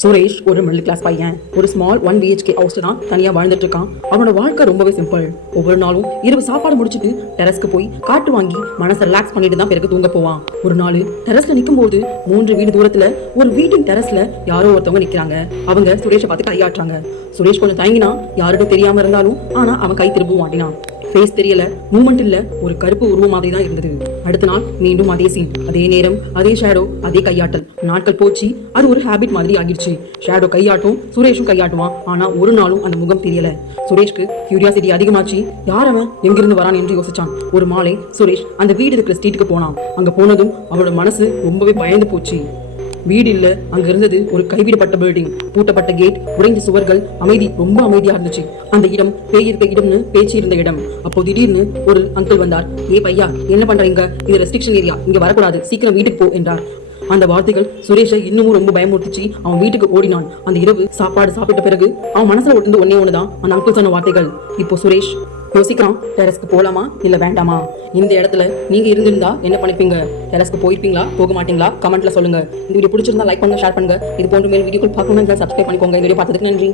சுரேஷ் ஒரு middle class பையன். ஒரு ஸ்மால் 1 BHK ஹவுஸ்ல தான் தனியா வாழ்ந்துட்டு இருக்கான். அவனோட வாழ்க்கை ரொம்பவே சிம்பிள். ஒவ்வொரு நாளும் இரவு சாப்பாடு முடிச்சிட்டு டெரஸ்க்கு போய் காட்டு வாங்கி மனசை ரிலாக்ஸ் பண்ணிட்டு தான் பிறகு தூங்க போவான். ஒரு நாள் டெரஸ்ல நிக்கும் போது 3 வீடு தூரத்துல ஒரு வீட்டின் டெரஸ்ல யாரோ ஒருத்தவங்க நிக்கிறாங்க. அவங்க சுரேஷை பார்த்து கையாட்டுறாங்க. சுரேஷ் கொஞ்சம் தயங்கினா, யாருக்கும் தெரியாம இருந்தாலும் ஆனா அவன் கை திரும்ப மாட்டினான். ஃபேஸ் தெரியல, மூமெண்ட் இல்ல, ஒரு கருப்பு உருவம் மாதிரி தான் இருந்தது. அடுத்த நாள் மீண்டும் அதே சீன், அதே நேரம், அதே ஷேடோ, அதே கையாட்டல். நாட்கள் போச்சு, அது ஒரு ஹேபிட் மாதிரி ஆகிடுச்சு. ஷேடோ கையாட்டும், சுரேஷும் கையாட்டுவான். ஆனா ஒரு நாளும் அந்த முகம் தெரியல. சுரேஷ்க்கு கியூரியாசிட்டி அதிகமாச்சு. யார் அவன், எங்கிருந்து வரான் என்று யோசிச்சான். ஒரு மாலை சுரேஷ் அந்த வீடு இருக்கிற ஸ்ட்ரீட்டுக்கு போனான். அங்க போனதும் அவனோட மனசு ரொம்பவே பயந்து போச்சு. வீடு இல்ல, அங்க இருந்தது ஒரு கைவிடப்பட்ட பில்டிங், பூட்டப்பட்ட கேட், உடைந்த சுவர்கள், அமைதி, ரொம்ப அமைதியா இருந்துச்சு. அந்த இடம் பேய் இருக்க இடம்னு பேச்சு இருந்த இடம். அப்போ திடீர்னு ஒரு அங்கிள் வந்தார். ஏ பையா, என்ன பண்றீங்க? இது ரெஸ்ட்ரிக்ஷன் ஏரியா, இங்க வரக்கூடாது, சீக்கிரம் வீட்டுக்கு போ என்றார். அந்த வார்த்தைகள் சுரேஷை இன்னமும் ரொம்ப பயமுறுத்திச்சு. அவன் வீட்டுக்கு ஓடினான். அந்த இரவு சாப்பாடு சாப்பிட்ட பிறகு அவன் மனசுல ஒட்டுந்து ஒண்ணுதான் அந்த அங்கிள் சொன்ன வார்த்தைகள். இப்போ சுரேஷ் யோசிக்கிறான், டெரஸ்க்கு போலாமா இல்ல வேண்டாமா? இந்த இடத்துல நீங்க இருந்திருந்தா என்ன பண்ணிப்பீங்க? டெரஸ்க்கு போயிருப்பீங்களா, போக மாட்டீங்களா? கமெண்ட்ல சொல்லுங்க. இந்த வீடியோ பிடிச்சிருந்தா லைக் பண்ணுங்க, ஷேர் பண்ணுங்க. இது போன்ற மேல் வீடியோக்கள் பார்க்கணும்னா சப்ஸ்கிரைப் பண்ணிக்கோங்க. இந்த வீடியோ பார்த்ததுக்கு நன்றி.